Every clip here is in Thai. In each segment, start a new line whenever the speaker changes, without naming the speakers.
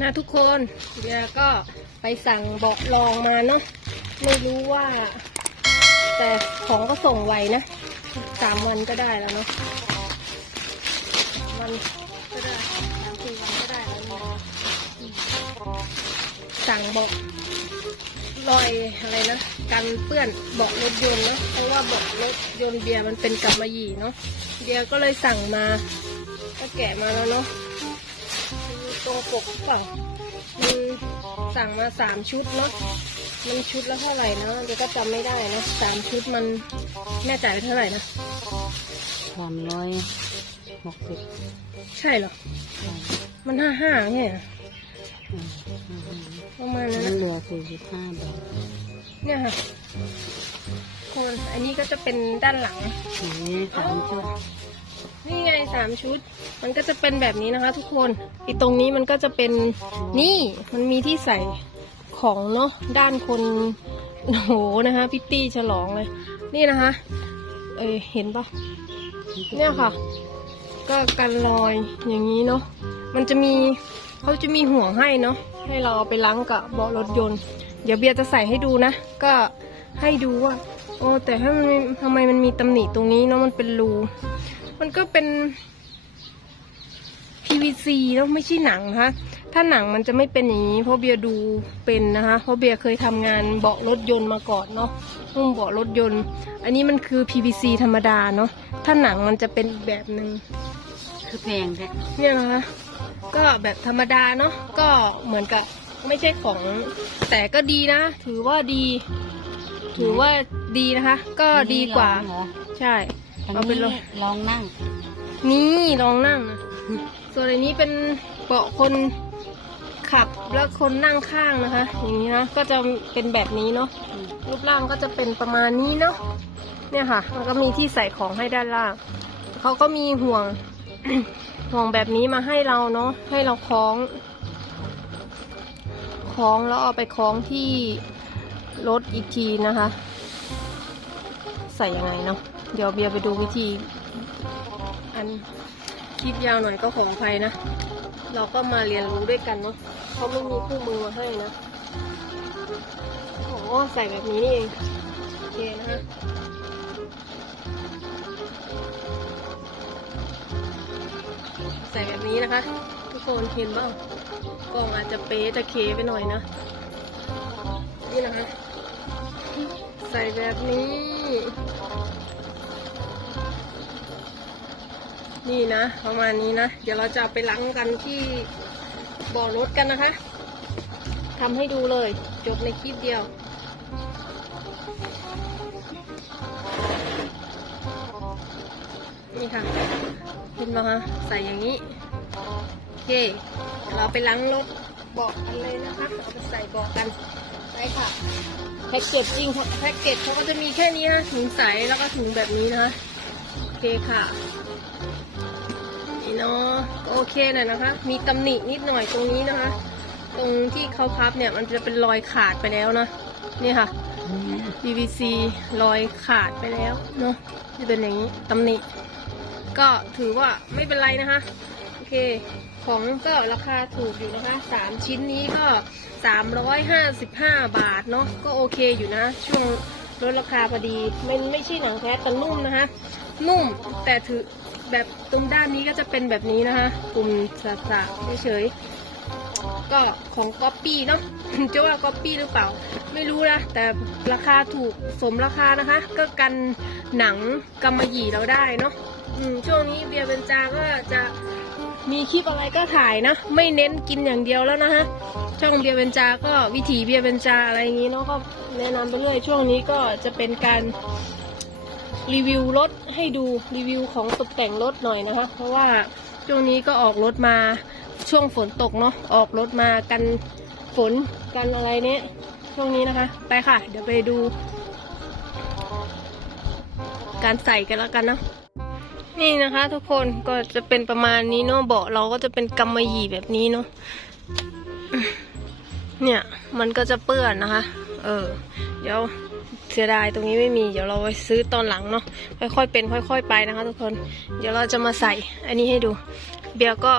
นะทุกคนเดี๋ยวก็ไปสั่งเบาะรองมาเนาะไม่รู้ว่า แต่ของก็ส่งไวนะสามวันก็ได้แล้วเนาะวันก็ได้สามสี่วันก็ได้แล้วเนาะสั่งเบาะรอยอะไรนะกันเปื้อนเบาะรถยนต์เนาะเพราะว่าเบาะรถยนต์เบียร์มันเป็นกำมะหยี่เนาะเบียร์ก็เลยสั่งมาก็แกะมาแล้วเนาะ ตรงปกหรือเปล่ามันสั่งมาสามชุดเนาะมันชุดละเท่าไหร่นะเดี๋ยวก็จำไม่ได้นะสามชุดมันแม่จ่ายไปเท่าไหร่นะ
สามร้อยหกสิบ
ใช่เหรอ มันห้าห้าเนี่ยประมาณนั้น
มัน
นะ
เหลือสี่สิบห้าบาท
เนี่ยค่ะคุณอันนี้ก็จะเป็นด้านหลัง
นี่สามชุด
นี่ไงสามชุด มันก็จะเป็นแบบนี้นะคะ ทุกคนอีตรงนี้มันก็จะเป็นนี่มันมีที่ใส่ของเนาะด้านคนโหนะคะพิตตี้ฉลองเลย นี่นะคะ เอยเห็นปะเนี่ยค่ะ ก็กันรอยอย่างนี้เนาะมันจะมีเขาจะมีห่วงให้เนาะให้เราเอาไปล้างกับเบาะรถยนต์ เดี๋ยวเบียร์จะใส่ให้ดูนะ ก็ให้ดูว่าโอ้แต่ถ้ามันทำไมมันมีตำหนิตรงนี้เนาะมันเป็นรู มันก็เป็น PVC เนอะไม่ใช่หนังนะคะถ้าหนังมันจะไม่เป็นอย่างนี้ เพราะเบียร์ดูเป็นนะคะ เพราะเบียร์เคยทำงานเบาะรถยนต์มาก่อนเนาะหุ้มเบาะรถยนต์ อันนี้มันคือ PVC ธรรมดาเนาะถ้าหนังมันจะเป็นอีกแบบหนึ่ง
คือแพงแท้
เนี่ยนะคะก็แบบธรรมดาเนาะก็เหมือนกับไม่ใช่ของ แต่ก็ดีนะ ถือว่าดี ถือว่าดีนะคะ ก็ดีกว่า
เหรอ
ใช่
อัน
เอาไป
นี้
ลง
ลองนั่ง
นี่ลองนั่งนะส่วนอันนี้เป็นเบาะคนขับแล้วคนนั่งข้างนะคะ อย่างนี้นะก็จะเป็นแบบนี้เนาะรูปร่างก็จะเป็นประมาณนี้เนาะเนี่ยค่ะ มันก็มีที่ใส่ของให้ด้านล่างเขาก็มีห่วง ห่วงแบบนี้มาให้เราเนาะให้เราคล้องคล้องแล้วเอาไปคล้องที่รถอีกทีนะคะ ใส่ยังไงเนาะ เดี๋ยวเบียร์ไปดูวิธี อันคลิปยาวหน่อยก็ของใครนะ เราก็มาเรียนรู้ด้วยกันเนาะเขาไม่มีคู่มือมาให้นะโอ้ใส่แบบนี้นี่เองโอเคนะฮะใส่แบบนี้นะคะ ทุกคนเห็นบ้างกล่องอาจจะเป๊ะจะเคไปหน่อยนะ นี่นะคะ ใส่แบบนี้ นี่นะ ประมาณนี้นะ เดี๋ยวเราจะไปล้างกันที่บ่อรถกันนะคะทำให้ดูเลย จบในคลิปเดียวนี่ค่ะเห็นไหมคะใส่อย่างนี้โอเคเดี๋ยวเราไปล้างรถเบาะกันเลยนะคะเอาไปใส่เบาะกันไปค่ะแพ็กเกจจริงแพ็กเกจเขาก็จะมีแค่นี้นะถุงใสแล้วก็ถุงแบบนี้นะคะโอเคค่ะ เนาะโอเคหน่อยนะคะ มีตำหนินิดหน่อยตรงนี้นะคะ ตรงที่เขาพับเนี่ยมันจะเป็นรอยขาดไปแล้วนะนี่ค่ะ PVC รอยขาดไปแล้วเนาะจะเป็นอย่างนี้ตำหนิก็ถือว่าไม่เป็นไรนะคะ โอเค ของก็ราคาถูกอยู่นะคะสามชิ้นนี้ก็สามร้อยห้าสิบห้าบาทเนาะก็โอเคอยู่นะ ช่วงลดราคาพอดี มันไม่ใช่หนังแท้แต่นุ่มนะคะ นุ่มแต่ถือ แบบตรงด้านนี้ก็จะเป็นแบบนี้นะคะกลุ่มสาๆเฉยๆก็ของก๊อปปี้เนาะจะว่าก๊อปปี้หรือเปล่า ไม่รู้นะแต่ราคาถูกสมราคานะคะ ก็กันหนังกำมะหยี่เราได้เนาะช่วงนี้เบียร์เบนจาก็จะมีคลิปอะไรก็ถ่ายนะ ไม่เน้นกินอย่างเดียวแล้วนะคะช่องเบียร์เบนจา ก็วิถีเบียร์เบนจาอะไรอย่างนี้เนาะก็แนะนำไปเรื่อยช่วงนี้ก็จะเป็นการ รีวิวรถให้ดูรีวิวของตกแต่งรถหน่อยนะคะ เพราะว่าช่วงนี้ก็ออกรถมาช่วงฝนตกเนาะออกรถมากันฝนกันอะไรเนี้ยช่วงนี้นะคะ ไปค่ะ เดี๋ยวไปดู การใส่กันแล้วกันเนาะนี่นะคะ ทุกคนก็จะเป็นประมาณนี้เนาะเบาะเราก็จะเป็นกำมะหยี่แบบนี้เนาะเนี่ยมันก็จะเปื้อนนะคะ เออ เดี๋ยว สียดายตรงนี้ไม่มีเดี๋ยวเราไปซื้อตอนหลังเนาะค่อยๆเป็น ค่อย ๆ ไปนะคะ ทุกคน เดี๋ยวเราจะมาใส่อันนี้ให้ดู เบียร์ก็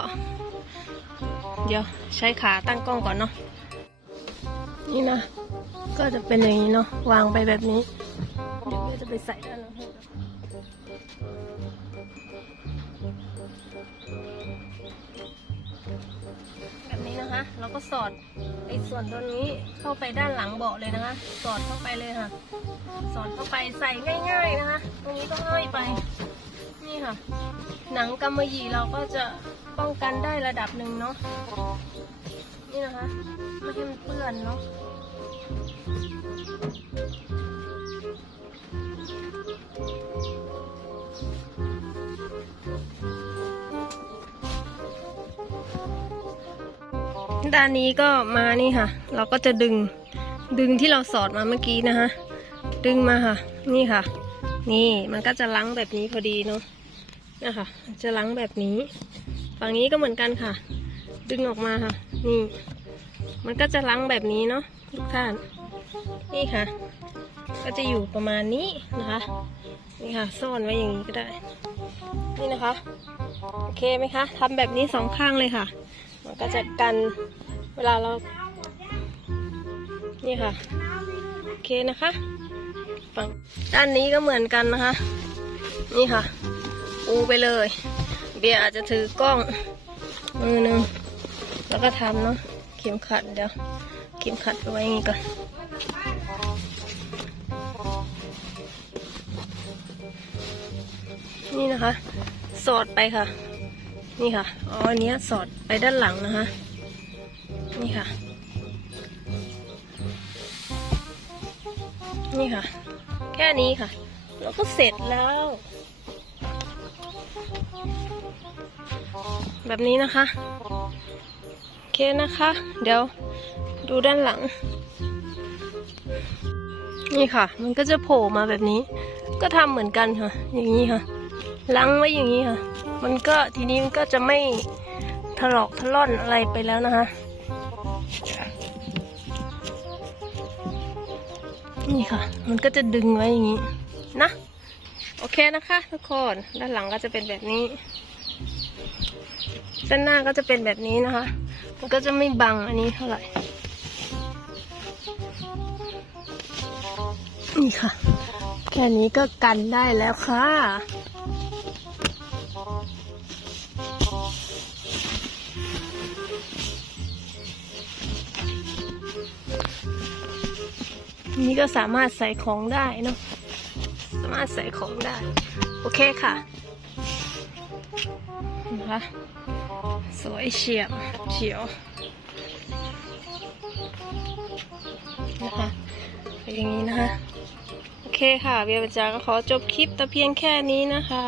เดี๋ยวใช้ขาตั้งกล้องก่อนเนาะนี่นะ ก็จะเป็นอย่างนี้เนาะวางไปแบบนี้เดี๋ยวเบียร์จะไปใส่ด้านหลังให้ดูแนะคะเราก็สอดไอ้ส่วนตรงนี้เข้าไปด้านหลังเบาะเลยนะคะ สอดเข้าไปเลยค่ะ สอดเข้าไปใส่ง่าย ๆนะคะ ตรงนี้ก็ห้อยไป นี่ค่ะ หนังกำมะหยี่เราก็จะป้องกันได้ระดับหนึ่งเนาะนี่นะคะไม่ให้มันเปื้อนเนาะ ด้านนี้ก็มานี่ค่ะ เราก็จะดึงดึงที่เราสอดมาเมื่อกี้นะคะดึงมาค่ะ นี่ค่ะ นี่มันก็จะล้างแบบนี้พอดีเนาะนะคะจะล้างแบบนี้ ฝั่งนี้ก็เหมือนกันค่ะ ดึงออกมาค่ะ นี่ มันก็จะล้างแบบนี้เนาะทุกท่าน นี่ค่ะ ก็จะอยู่ประมาณนี้นะคะ นี่ค่ะ ซ่อนไว้อย่างนี้ก็ได้ นี่นะคะ โอเคไหมคะทำแบบนี้สองข้างเลยค่ะ มันก็จะกันเวลาเรา นี่ค่ะ โอเคนะคะฝั่งด้านนี้ก็เหมือนกันนะคะ นี่ค่ะ ปูไปเลย เบียร์อาจจะถือกล้องมือหนึ่งแล้วก็ทำเนาะเข็มขัดเดี๋ยวเข็มขัดไว้อย่างงี้ก่อน นี่นะคะ สอดไปค่ะ นี่ค่ะอ๋ออันนี้สอดไปด้านหลังนะคะ นี่ค่ะ นี่ค่ะ แค่นี้ค่ะ แล้วก็เสร็จแล้ว แบบนี้นะคะโอเคนะคะ เดี๋ยวดูด้านหลัง นี่ค่ะ มันก็จะโผล่มาแบบนี้ ก็ทำเหมือนกันค่ะ อย่างนี้ค่ะ ล้างไว้อย่างนี้ค่ะ มันก็ทีนี้มันก็จะไม่ถลอกทะล่อนอะไรไปแล้วนะคะ นี่ค่ะ มันก็จะดึงไว้อย่างนี้นะ โอเคนะคะ ทุกคน ด้านหลังก็จะเป็นแบบนี้ ด้านหน้าก็จะเป็นแบบนี้นะคะ มันก็จะไม่บังอันนี้เท่าไหร่ นี่ค่ะ แค่นี้ก็กันได้แล้วค่ะ นี่ก็สามารถใส่ของได้เนาะสามารถใส่ของได้ โอเคค่ะนะคะสวยเฉียบเฉียวนะคะเป็นอย่างนี้นะคะ โอเคค่ะเบียร์บัญจาก็ขอจบคลิปแต่เพียงแค่นี้นะคะ